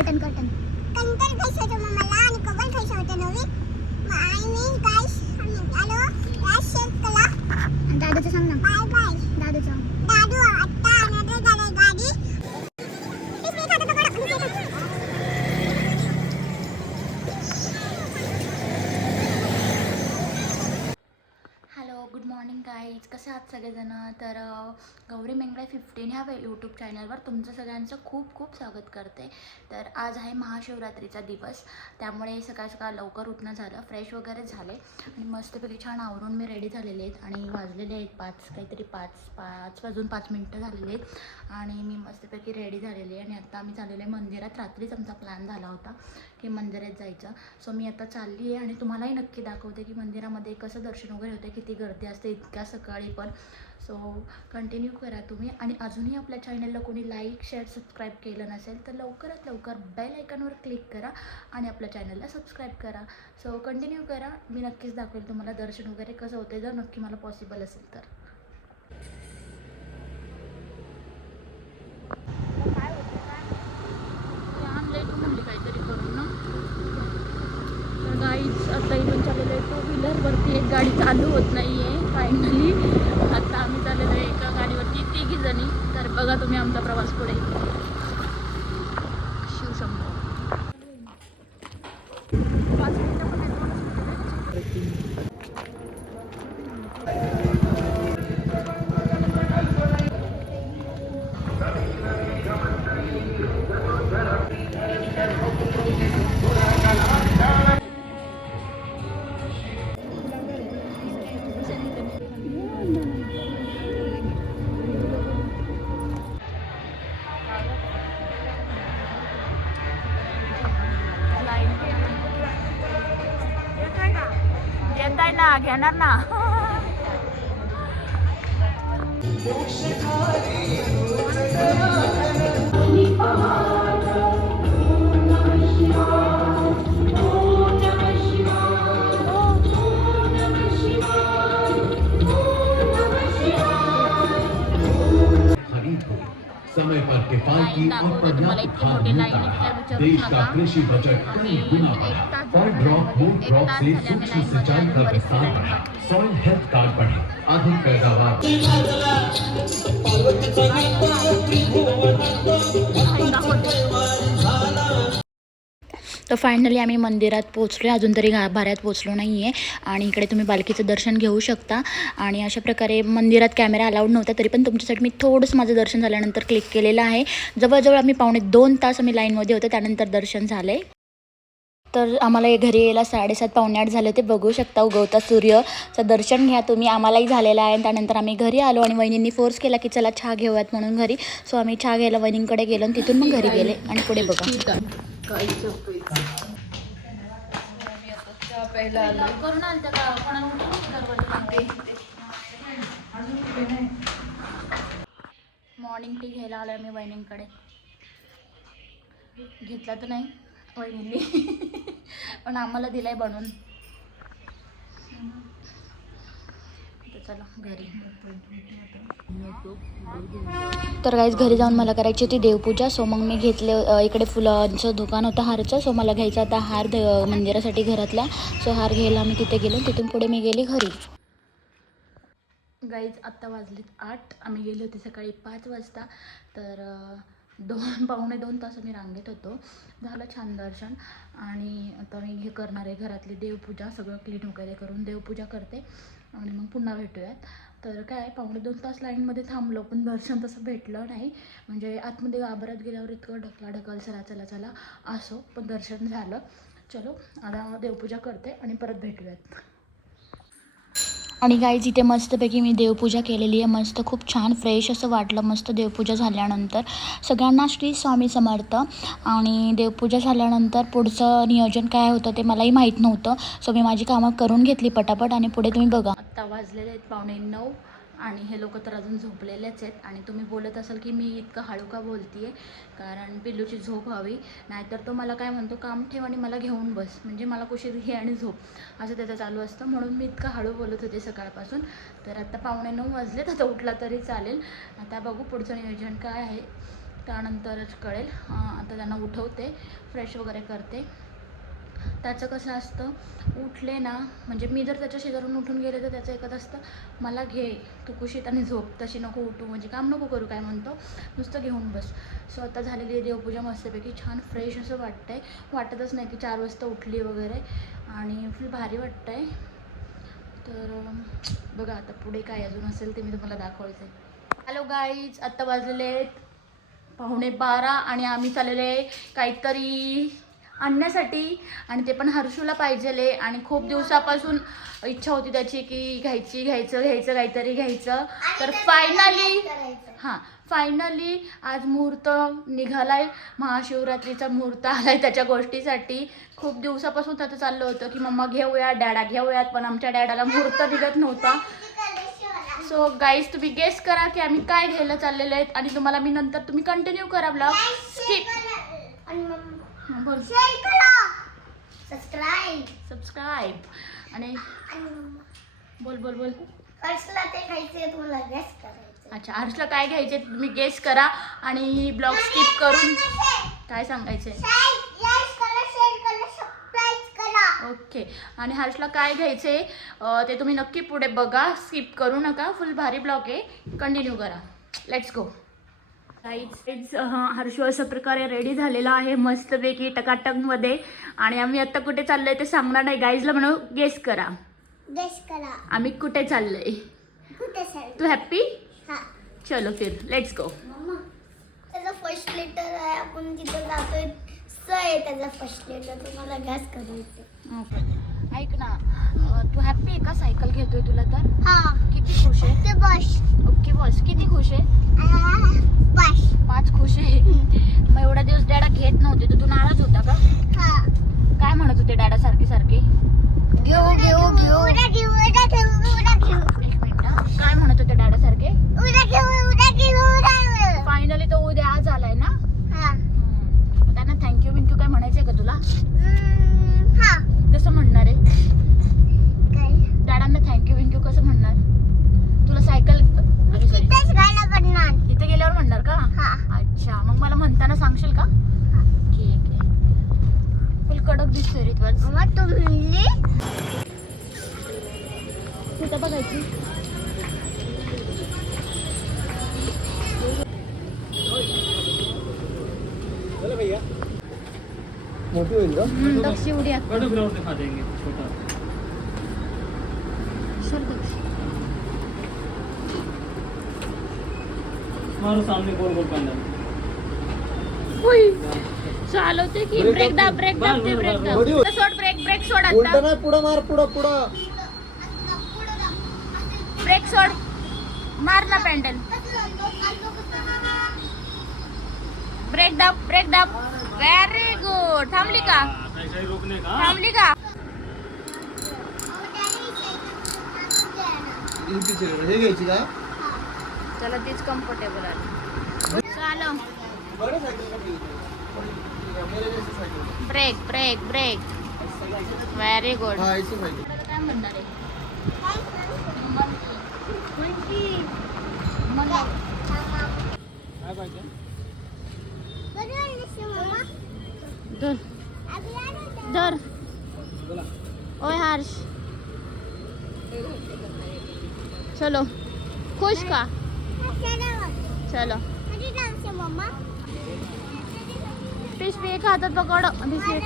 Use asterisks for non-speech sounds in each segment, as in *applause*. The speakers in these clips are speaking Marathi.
कर्टन कर्टन कंटर खायचं होतं मग मला आणि कबल खायचं होतं नवीन. आणि आम्ही आलो. या शेतकला आणि दादूचं सांग ना. बाय बाय दादूचं. दादू आत्ता आणत झालंय गाडी. हॅलो गुड मॉर्निंग गाईज कसे आहात सगळेजण? तर गौरी मेंगळे फिफ्टीन ह्या यूट्यूब चॅनलवर तुमचं सगळ्यांचं खूप खूप स्वागत करते. तर आज आहे महाशिवरात्रीचा दिवस. त्यामुळे सकाळ सकाळ लवकर उठणं झालं फ्रेश वगैरे झाले. आणि मस्तपैकी छान आवरून मी रेडी झालेले आहेत आणि वाजलेले आहेत पाच काहीतरी पाच पाच वाजून पाच मिनटं झालेले आहेत. आणि मी मस्तपैकी रेडी झालेली आहे. आणि आता आम्ही चाललेलो आहे मंदिरात. रात्रीच आमचा प्लॅन झाला होता की मंदिरात जायचं. सो मी आता चालली आहे आणि तुम्हालाही नक्की दाखवते की मंदिरामध्ये कसं दर्शन वगैरे होते किती गर्दी असते इतक्या सकाळी पण. सो कंटिन्यू करा तुम्ही. आणि अजूनही आपल्या चॅनलला कोणी लाईक शेअर सबस्क्राईब केलं नसेल तर लवकरात लवकर बेल आयकॉनवर क्लिक करा आणि आपल्या चॅनलला सबस्क्राईब करा. सो कंटिन्यू करा. मी नक्कीच दाखवेल तुम्हाला दर्शन वगैरे कसं होते जर नक्की मला पॉसिबल असेल तर. काहीतरी ना? तर आता इथून आहे. टू व्हीलरवरती एक गाडी चालू होत नाही आहे फायनली आता आम्ही चाललेलो आहे एका गाडीवरती तिघी जणी तर बघा तुम्ही आमचा प्रवास पुढे. ना घेणार ना. *laughs* किफायती लाइन और दाखवतो तुम्हाला पर्याप्त इतकी खाद मोठी मिलता लाईन इतक्या है विचारूच देश का नका. कृषी बजट कई आम्ही गुना एक बढ़ा। तास पर झाला ड्रॉप लाईनमध्ये. फूड एक ड्रॉप तास से झाले आम्ही सूक्ष्म लाईनमध्ये सिंचाई का आणि बरीच विस्तार लाईन बढ़ा। बाकी. सॉइल हेल्थ कार्ड बढ़े। अधिक पैदावार। तर फायनली आम्ही मंदिरात पोचलो आहे अजून तरी गाभाऱ्यात पोचलो नाही आहे आणि इकडे तुम्ही बालकीचं दर्शन घेऊ शकता. आणि अशा प्रकारे मंदिरात कॅमेरा अलाउड नव्हता तरी पण तुमच्यासाठी मी थोडंसं माझं दर्शन झाल्यानंतर क्लिक केलेलं आहे. जवळजवळ आम्ही पावणे दोन तास आम्ही लाईनमध्ये होतो त्यानंतर दर्शन झाले. तर आम्हाला हे घरी यायला साडेसात पावणे आठ झाले ते बघू शकता उगवता सूर्यचं दर्शन घ्या तुम्ही. आम्हालाही झालेलं आहे. त्यानंतर आम्ही घरी आलो आणि वहिनींनी फोर्स केला की चला चहा घेऊयात म्हणून घरी. सो आम्ही चहा घ्यायला वहिनींकडे गेलो आणि तिथून मग घरी गेले. आणि पुढे बघा. करून आलत्या का कोणाला मॉर्निंग टी घ्यायला आलो मी वहिनींकडे. घेतला तर नाही वहिनींनी. पण आम्हाला दिलाय बनवून. चला घरी तर काहीच घरी जाऊन मला करायची होती देवपूजा सो मग मी घेतले इकडे फुलांचं दुकान होतं हारचं सो मला घ्यायचा होता हार मंदिरासाठी घरातला सो हार घ्यायला मी तिथे गेलो तिथून पुढे मी गेली घरी. गाईज आत्ता वाजलेत आठ आम्ही गेले होते सकाळी पाच वाजता. तर दोन पावणे दोन तास मी रांगेत होतो. झालं छान दर्शन. आणि आता मी हे करणार आहे घरातली देवपूजा सगळं क्लीन वगैरे करून देवपूजा करते. आणि मग पुन्हा भेटूयात. तर काय पावणे दोन तास लाईनमध्ये थांबलो पण दर्शन तसं भेटलं नाही. म्हणजे आतमध्ये गाभाऱ्यात गेल्यावर इतकं ढकला ढकल चला चला चला असो पण दर्शन झालं. चलो आता देवपूजा करते आणि परत भेटूयात. आणि गाईज इथे मस्तपैकी मी देवपूजा केलेली आहे. मस्त खूप छान फ्रेश असं वाटलं मस्त देवपूजा झाल्यानंतर. सगळ्यांना श्री स्वामी समर्थ. आणि देवपूजा झाल्यानंतर पुढचं नियोजन काय होतं ते मलाही माहीत नव्हतं. सो मी माझी कामं करून घेतली पटापट आणि पुढे तुम्ही बघा. आत्ता वाजलेले आहेत पावणे नऊ आणि हे लोक तर अजून झोपलेलेच आहेत. आणि तुम्ही बोलत असाल की मी इतकं हळू का बोलते कारण पिल्लूची झोप हवी. नाहीतर तो मला काय म्हणतो काम ठेव आणि मला घेऊन बस. म्हणजे मला कुशीत घे आणि झोप. असं त्याचं चालू असतं. म्हणून मी इतकं हळू बोलत होते सकाळपासून. तर आत्ता पावणे नऊ वाजलेत. आता उठला तरी चालेल. आता बघू पुढचं नियोजन काय आहे. त्यानंतरच कळेल. आता त्यांना उठवते. फ्रेश वगैरे करते. त्याचं कसं असतं उठले ना म्हणजे मी जर त्याच्या शेजारून उठून गेले तर त्याचं एकच असतं मला घे तू कुशीत आणि झोप तशी नको उठू म्हणजे काम नको करू काय म्हणतो. नुसतं घेऊन बस. सो आता झालेली आहे देवपूजा मस्तपैकी छान फ्रेश असं वाटतं आहे वाटतच नाही की चार वाजता उठली वगैरे आणि फुल भारी वाटतं आहे तर बघा आता पुढे काय अजून असेल ते मी तुम्हाला दाखवायचं आहे हॅलो गाईज आत्ता वाजलेले आहेत पाहुणे बारा आणि आम्ही चाललेले काहीतरी आणण्यासाठी. आणि ते पण हर्षूला पाहिजेले. आणि खूप दिवसापासून इच्छा होती त्याची की घ्यायची घ्यायचं घ्यायचं काहीतरी घ्यायचं. तर फायनली हां फायनली आज मुहूर्त निघालाय. महाशिवरात्रीचा मुहूर्त आलाय त्याच्या गोष्टीसाठी. खूप दिवसापासून त्याचं चाललं होतं की मम्मा घेऊया डॅडा घेऊयात पण आमच्या डॅडाला मुहूर्त निघत नव्हता. सो गाईज तुम्ही गेस करा की आम्ही काय घ्यायला चाललेले आहेत. आणि तुम्हाला मी नंतर तुम्ही कंटिन्यू करा ब्लॉग स्किप बोल. शेअर करा. सबस्क्राईब सबस्क्राईब आणि बोल बोल बोल. हर्षला ते खायचे तुम्हाला गॅस करायचं अच्छा हर्षला काय घ्यायचे तुम्ही गेस करा आणि ब्लॉग स्किप करून काय सांगायचे ओके आणि हर्षला काय घ्यायचे ते तुम्ही नक्की पुढे बघा स्किप करू नका. फुल भारी ब्लॉग आहे. कंटिन्यू करा. लेट्स गो काहीच हर्षू अशा प्रकारे रेडी झालेला आहे मस्तपैकी टकाटकमध्ये. आणि आम्ही आत्ता कुठे चाललोय ते सांगणार नाही. गाईजला म्हणू गेस करा. गॅस करा. आम्ही कुठे चाललोय? तू हॅप्पी हा. चलो फिर लेट्स गो त्याचा फर्स्ट लेटर आहे. आपण तिथं जातोय स आहे त्याचा फर्स्ट लेटर तुम्हाला गॅस करायचं तू हॅप्पी आहे का? सायकल घेतोय तुला तर? हा. किती खुश आहे? ते बस. ओके बस. किती खुश आहे? बस. पाच खुश आहे. मग एवढा दिवस डॅडा घेत नव्हते तर तू नाराज होता का? हा. काय म्हणत होते डॅडा सारखे सारखे? घेऊ घेऊ घेऊ उद्या घेऊ. उद्या घेऊ उद्या घेऊ एक मिनिट. काय म्हणत होते डॅडा सारखे? उद्या घेऊ उद्या घेऊ फायनली तो उद्या आज आलाय ना हा हम्म. त्यांना थँक्यू बिंक्यू काय म्हणायचंय का तुला हम्म, हा कसं म्हणणार आहे काय डॅडांना थँक्यू बिंक्यू कसं म्हणणार तुला सायकल अरे सॉरी तिथेच घायला पडणार इथे गेल्यावर म्हणणार का हा अच्छा मग मला म्हणताना सांगशील का ठीक आहे फुल कडक म्हणली कुठं बघायची. मोठी होईल का? दक्षी उडी. बड़े ग्राउंड दिखा देंगे छोटा. सर दक्षी. मारो सामने गोल गोल उई, चालवते की ब्रेक दाब. ब्रेक दाब ते ब्रेक दाब सोड ब्रेक ब्रेक सोड उलटा आता नाही पुढं मार पुढं पुढं. ब्रेक सोड. मार ना पॅन्डल. ब्रेक दाब ब्रेक दाब व्हेरी गुड थांबली का? थांबली का? हे घ्यायची का? चला तीच कम्फर्टेबल आली. Brake brake brake. Very good हा काय म्हणणार आहे? धर. धर. बोला. ओय हर्ष. चलो. खुश का? चलो. पिशवी एक हातात पकड पिशवी एक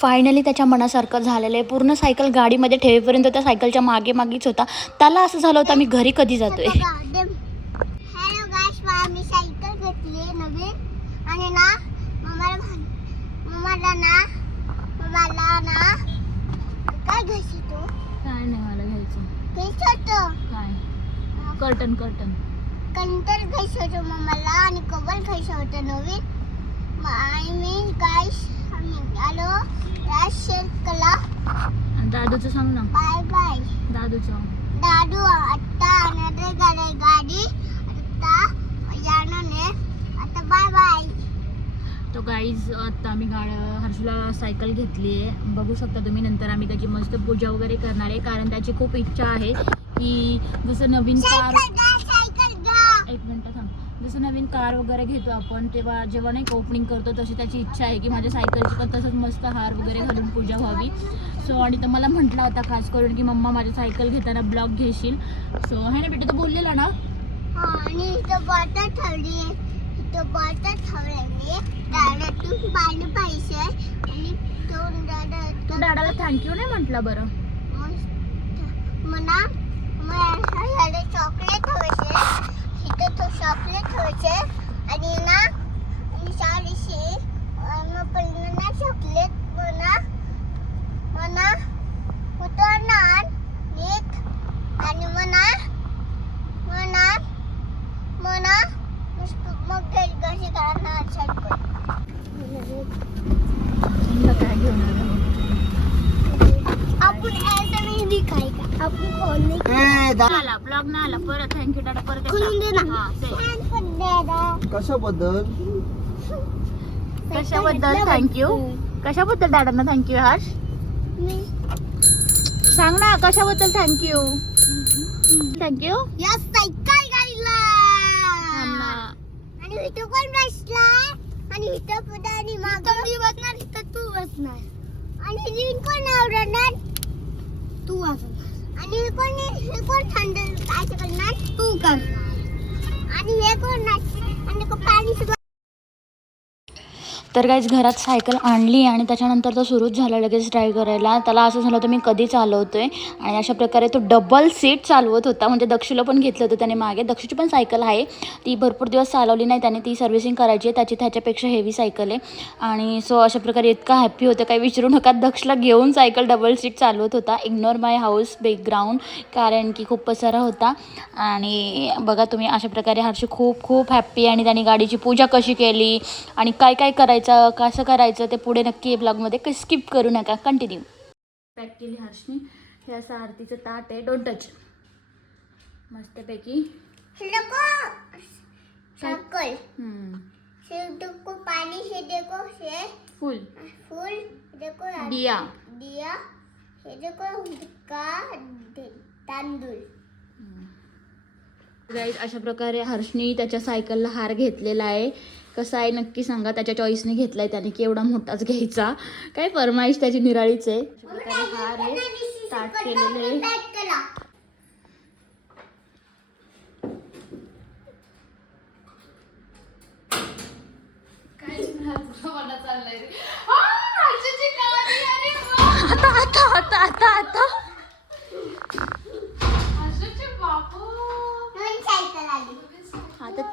फायनली त्याच्या मनासारखं झालेलं आहे. पूर्ण सायकल गाडीमध्ये ठेवेपर्यंत त्या सायकलच्या मागे मागेच होता. त्याला असं झालं होतं आम्ही घरी कधी जातोय. हॅलो गाइस मी सायकल घेतली नवीन. आणि ना मम्माला मम्माला ना मम्माला ना काय घ्यायची तू? काय नाही मला घ्यायचं. घ्यायचं होतं? काय? Curtain curtain. कंटर घ्यायचं होतं मम्माला आणि कवर घ्यायचं होतं नवीन. मग आणि मी गाईस आम्ही आलो. त्या शेतकला आणि दादूचं सांग ना. बाय बाय दादूचं. दादू आता आणणार गाडी गाडी. आता याने आता बाय बाय तो गाईज आता आम्ही गाड हर्षूला सायकल घेतली आहे. बघू शकता तुम्ही नंतर आम्ही त्याची मस्त पूजा वगैरे करणार आहे. कारण त्याची खूप इच्छा आहे की जसं नवीन कार एक मिनटं थांब. जसं नवीन कार वगैरे घेतो आपण तेव्हा जेव्हा नाही ओपनिंग करतो तशी त्याची इच्छा आहे की माझ्या सायकलची पण तसंच मस्त हार वगैरे घालून पूजा व्हावी. सो आणि तर मला म्हटला होता खास करून की मम्मा माझी सायकल घेताना ब्लॉग घेशील. सो आहे ना बेटा तो बोललेला ना? आणि इथं बॉटल ठेवली आहे इथं बॉटल ठेवलेली. दादातून पाणी पाहिजे आणि तो दादा तू दादाला थँक्यू नाही म्हटलं बरं? म्हणा मला चॉकलेट ठेवायचे. इथं तो चॉकलेट ठेवायचे. आणि ना आणि मग पहिलं ना चॉकलेट म्हणा म्हणा उतरणार नीट. आणि म्हणा म्हणा म्हणा मग घरी कशी करणार चटपट काय घेऊन आलं आपण ऐसा नाही ब्लॉग आला. परत थँक्यू दादा परत खोलून दे एकदा. ना. हा, कशाबद्दल? कशाबद्दल थँक्यू कशाबद्दल दादांना थँक्यू हर्ष? सांग ना कशाबद्दल थँक्यू थँक्यू या सायकल गाडीला आणि इथं कोण बसलाय आणि इथं पण आणि मागं? मी बसणार इथं तू बसणार. आणि रिंग कोण आवडणार तू वाजवणार आणि हे कोण हे कोण थंड काय करणार? तू करणार. आणि हे कोण नाच- आणि पाणी सुद्धा तर काहीच घरात सायकल आणली आणि त्याच्यानंतर तो सुरूच झाला लगेच ट्राय करायला. त्याला असं झालं होतं मी कधी चालवतो आहे आणि अशा प्रकारे तो डबल सीट चालवत होता. म्हणजे दक्षूला पण घेतलं होतं त्याने मागे. दक्षूची पण सायकल आहे. ती भरपूर दिवस चालवली नाही त्याने. ती सर्व्हिसिंग करायची आहे. त्याची त्याच्यापेक्षा हेवी सायकल आहे. आणि सो अशा प्रकारे इतका हॅप्पी होतं. काही विचारू नका. दक्षला घेऊन सायकल डबल सीट चालवत होता. इग्नोर माय हाऊस बॅकग्राऊंड कारण की खूप पसारा होता. आणि बघा तुम्ही अशा प्रकारे हर्षी खूप खूप हॅप्पी आणि त्याने गाडीची पूजा कशी केली? आणि काय काय करायचं? कसं करायचं ते पुढे नक्की ब्लॉगमध्ये स्किप करू नका. कंटिन्यू पॅक केली हर्षनी. हे असं आरतीचं ताट आहे. डोंट टच मस्तपैकी. हे देखो सायकल हम्म. से देखो पानी से देखो से फुल. फूल देखो दिया. दिया. हे देखो तांदूळ. गाईज अशा प्रकारे हर्षनी त्याच्या सायकलला हार घेतलेला आहे. कसा आहे नक्की सांगा. त्याच्या चॉईसने घेतला आहे त्याने की एवढा मोठाच घ्यायचा. काय फरमाईश त्याची निराळीच आहे. अशा प्रकारे हार आहे. ताट केलेले आता आता आता आता आता नवीन सायकल आली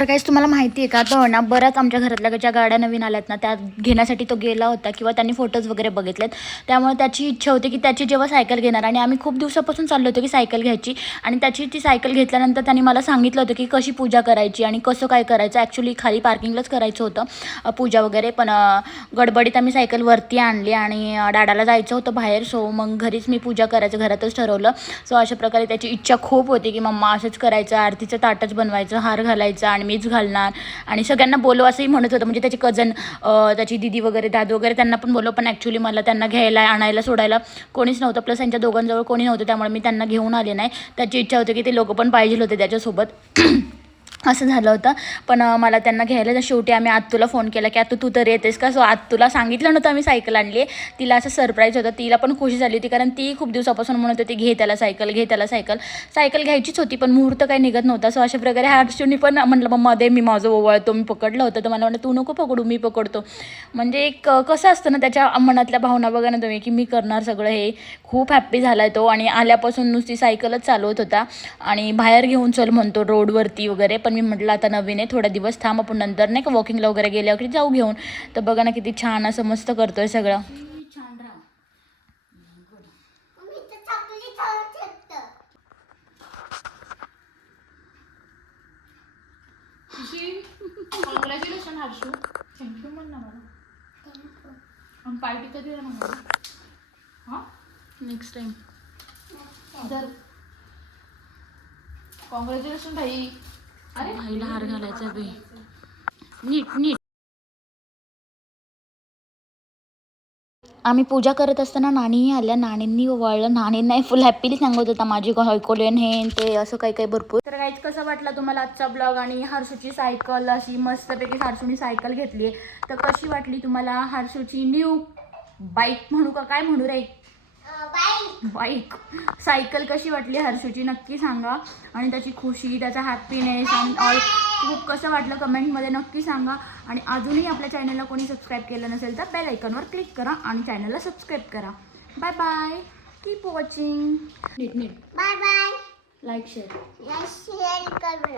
तर काहीच तुम्हाला माहिती आहे का? तो ना बऱ्याच आमच्या घरातल्या ज्या गाड्या नवीन आल्यात ना त्या घेण्यासाठी तो गेला होता किंवा त्यांनी फोटोज वगैरे बघितलेत. त्यामुळे त्याची इच्छा होती की त्याची जेव्हा सायकल घेणार आणि आम्ही खूप दिवसापासून चाललो होतो की सायकल घ्यायची आणि त्याची ती सायकल घेतल्यानंतर त्यांनी मला सांगितलं होतं की कशी पूजा करायची आणि कसं काय करायचं. ॲक्च्युली खाली पार्किंगलाच करायचं होतं पूजा वगैरे. पण गडबडीत आम्ही सायकल वरती आणली आणि डाडाला जायचं होतं बाहेर. सो मग घरीच मी पूजा करायचं घरातच ठरवलं. सो अशा प्रकारे त्याची इच्छा खूप होती की मम्मा असंच करायचं आरतीचं ताटच बनवायचं हार घालायचा आणि मीच घालणार. आणि सगळ्यांना बोलव असंही म्हणत होतं. म्हणजे त्याचे कझन त्याची दिदी वगैरे दादू वगैरे त्यांना पण बोलव. पण ॲक्च्युली मला त्यांना घ्यायला आणायला सोडायला कोणीच नव्हतं. प्लस त्यांच्या दोघांजवळ कोणी नव्हतं. त्यामुळे मी त्यांना घेऊन आले नाही. त्याची इच्छा होती की ते लोक पण पाहिजे होते त्याच्यासोबत. असं झालं होतं. पण मला त्यांना घ्यायला तर शेवटी आम्ही आत्तूला फोन केला की आत्तू तू तर येतेस का? सो आत्तूला सांगितलं नव्हतं आम्ही सायकल आणली. आहे तिला असं सरप्राईज होतं. तिला पण खुशी झाली होती कारण ती खूप दिवसापासून म्हणत होती घे त्याला सायकल घे त्याला सायकल. सायकल घ्यायचीच होती पण मुहूर्त काही निघत नव्हता. सो अशा प्रकारे हर्षूनी पण म्हटलं मग मध्ये मी माझं ओवाळतो मी पकडलं होतं. तर मला म्हणलं तू नको पकडू मी पकडतो. म्हणजे एक कसं असतं ना त्याच्या मनातल्या भावना बघा ना तुम्ही की मी करणार सगळं हे खूप हॅप्पी झाला आहे तो. आणि आल्यापासून नुसती सायकलच चालवत होता. आणि बाहेर घेऊन चल म्हणतो रोडवरती वगैरे. पण मी म्हटलं आता नवीन आहे थोडा दिवस थांब आपण नंतर नाही का वॉकिंगला वगैरे गेल्यावर जाऊ घेऊन. तर बघा ना किती छान असं मस्त करतोय सगळं. कॉंग्रॅच्युलेशन हर्षू थँक्यू म्हण ना मला. पार्टी कधी हां? नेक्स्ट टाइम जर कॉंग्रॅच्युलेशन भाई. भाईला हार घालायचा बे. नीट नीट. आम्ही पूजा करत असताना नाणीही आल्या. नाणींनी ओवाळलं. नाणींना फुल हॅपीली सांगत होता माझी हयकोलेन हे ते असं काही काही भरपूर. तर काहीच कसं वाटलं तुम्हाला आजचा ब्लॉग आणि हर्षूची सायकल अशी मस्तपैकी हर्षूनी सायकल घेतली तर कशी वाटली तुम्हाला हर्षूची न्यू बाईक म्हणू का? काय म्हणू रे? बाईक. सायकल कशी वाटली हर्षूची? नक्की सांगा. आणि त्याची खुशी त्याचा हॅपीनेस आणि ऑल खूप कसं वाटलं कमेंटमध्ये नक्की सांगा. आणि अजूनही आपल्या चॅनलला कोणी सबस्क्राईब केलं नसेल तर बेल आयकॉनवर क्लिक करा आणि चॅनलला सबस्क्राईब करा. बाय बाय कीप वॉचिंग नीट नीट. Bye bye like share share करू